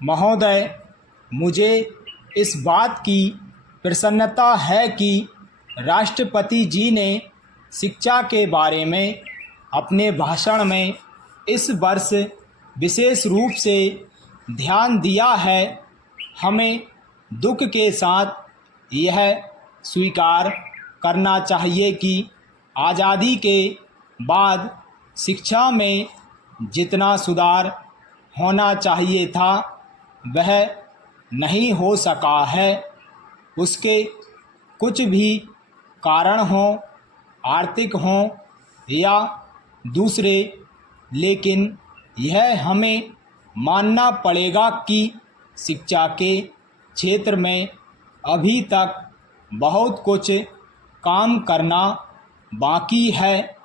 महोदय, मुझे इस बात की प्रसन्नता है कि राष्ट्रपति जी ने शिक्षा के बारे में अपने भाषण में इस वर्ष विशेष रूप से ध्यान दिया है। हमें दुख के साथ यह स्वीकार करना चाहिए कि आज़ादी के बाद शिक्षा में जितना सुधार होना चाहिए था वह नहीं हो सका है। उसके कुछ भी कारण हों, आर्थिक हों या दूसरे, लेकिन यह हमें मानना पड़ेगा कि शिक्षा के क्षेत्र में अभी तक बहुत कुछ काम करना बाकी है।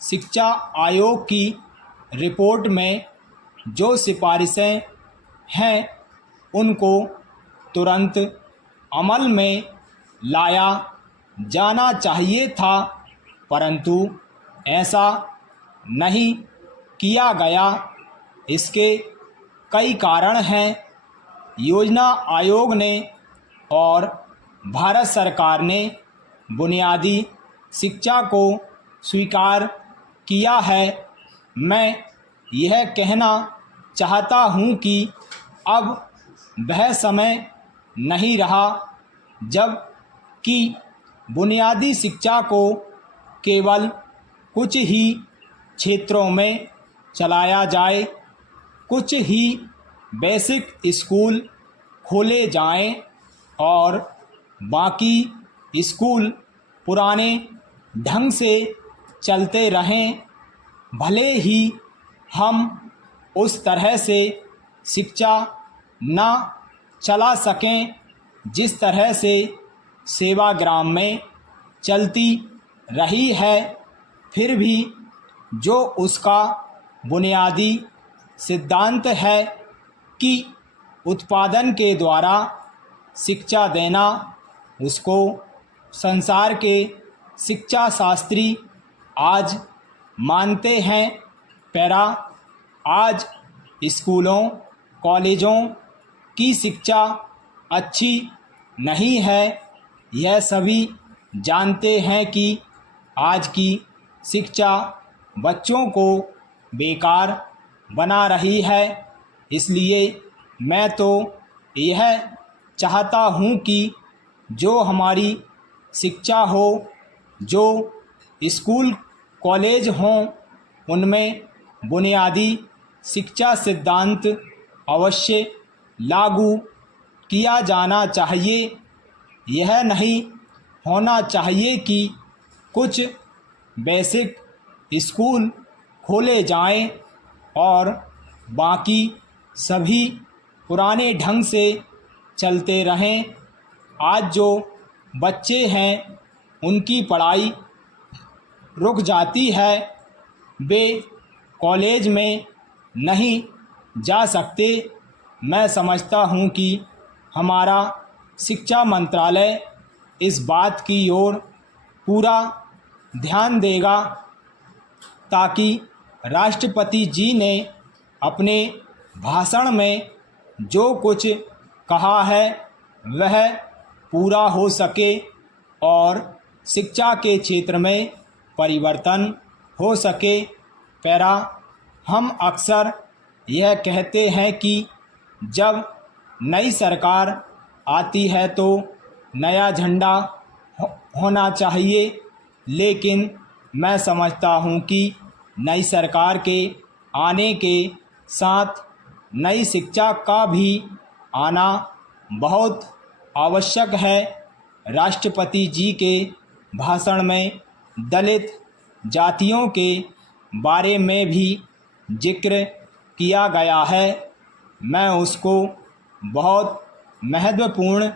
शिक्षा आयोग की रिपोर्ट में जो सिफारिशें हैं उनको तुरंत अमल में लाया जाना चाहिए था, परंतु ऐसा नहीं किया गया। इसके कई कारण हैं। योजना आयोग ने और भारत सरकार ने बुनियादी शिक्षा को स्वीकार किया है। मैं यह कहना चाहता हूँ कि अब वह समय नहीं रहा जब कि बुनियादी शिक्षा को केवल कुछ ही क्षेत्रों में चलाया जाए, कुछ ही बेसिक स्कूल खोले जाएं और बाकी स्कूल पुराने ढंग से चलते रहें। भले ही हम उस तरह से शिक्षा ना चला सकें जिस तरह से सेवाग्राम में चलती रही है, फिर भी जो उसका बुनियादी सिद्धांत है कि उत्पादन के द्वारा शिक्षा देना, उसको संसार के शिक्षा शास्त्री आज मानते हैं। पैरा आज स्कूलों कॉलेजों की शिक्षा अच्छी नहीं है। यह सभी जानते हैं कि आज की शिक्षा बच्चों को बेकार बना रही है। इसलिए मैं तो यह चाहता हूँ कि जो हमारी शिक्षा हो, जो स्कूल कॉलेज हों, उनमें बुनियादी शिक्षा सिद्धांत अवश्य लागू किया जाना चाहिए। यह नहीं होना चाहिए कि कुछ बेसिक स्कूल खोले जाएं और बाकी सभी पुराने ढंग से चलते रहें। आज जो बच्चे हैं उनकी पढ़ाई रुक जाती है, वे कॉलेज में नहीं जा सकते। मैं समझता हूँ कि हमारा शिक्षा मंत्रालय इस बात की ओर पूरा ध्यान देगा ताकि राष्ट्रपति जी ने अपने भाषण में जो कुछ कहा है वह पूरा हो सके और शिक्षा के क्षेत्र में परिवर्तन हो सके। पैरा हम अक्सर यह कहते हैं कि जब नई सरकार आती है तो नया झंडा होना चाहिए, लेकिन मैं समझता हूँ कि नई सरकार के आने के साथ नई शिक्षा का भी आना बहुत आवश्यक है। राष्ट्रपति जी के भाषण में दलित जातियों के बारे में भी जिक्र किया गया है। मैं उसको बहुत महत्वपूर्ण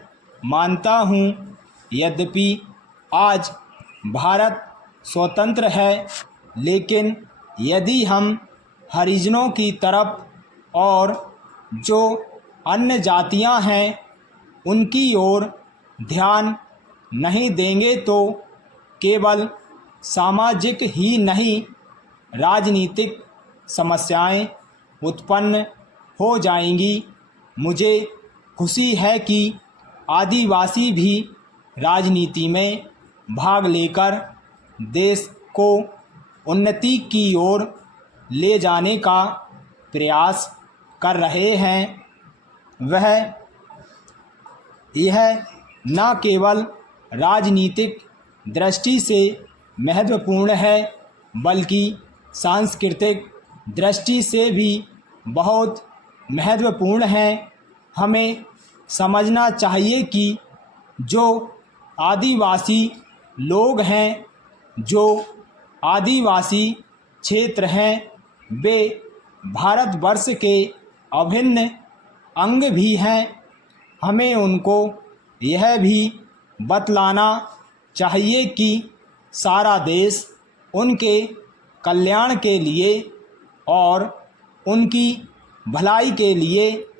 मानता हूँ। यद्यपि आज भारत स्वतंत्र है, लेकिन यदि हम हरिजनों की तरफ और जो अन्य जातियां हैं उनकी ओर ध्यान नहीं देंगे तो केवल सामाजिक ही नहीं, राजनीतिक समस्याएं उत्पन्न हो जाएंगी। मुझे खुशी है कि आदिवासी भी राजनीति में भाग लेकर देश को उन्नति की ओर ले जाने का प्रयास कर रहे हैं। वह यह न केवल राजनीतिक दृष्टि से महत्वपूर्ण है बल्कि सांस्कृतिक दृष्टि से भी बहुत महत्वपूर्ण है। हमें समझना चाहिए कि जो आदिवासी लोग हैं, जो आदिवासी क्षेत्र हैं, वे भारतवर्ष के अभिन्न अंग भी हैं। हमें उनको यह भी बतलाना चाहिए कि सारा देश उनके कल्याण के लिए और उनकी भलाई के लिए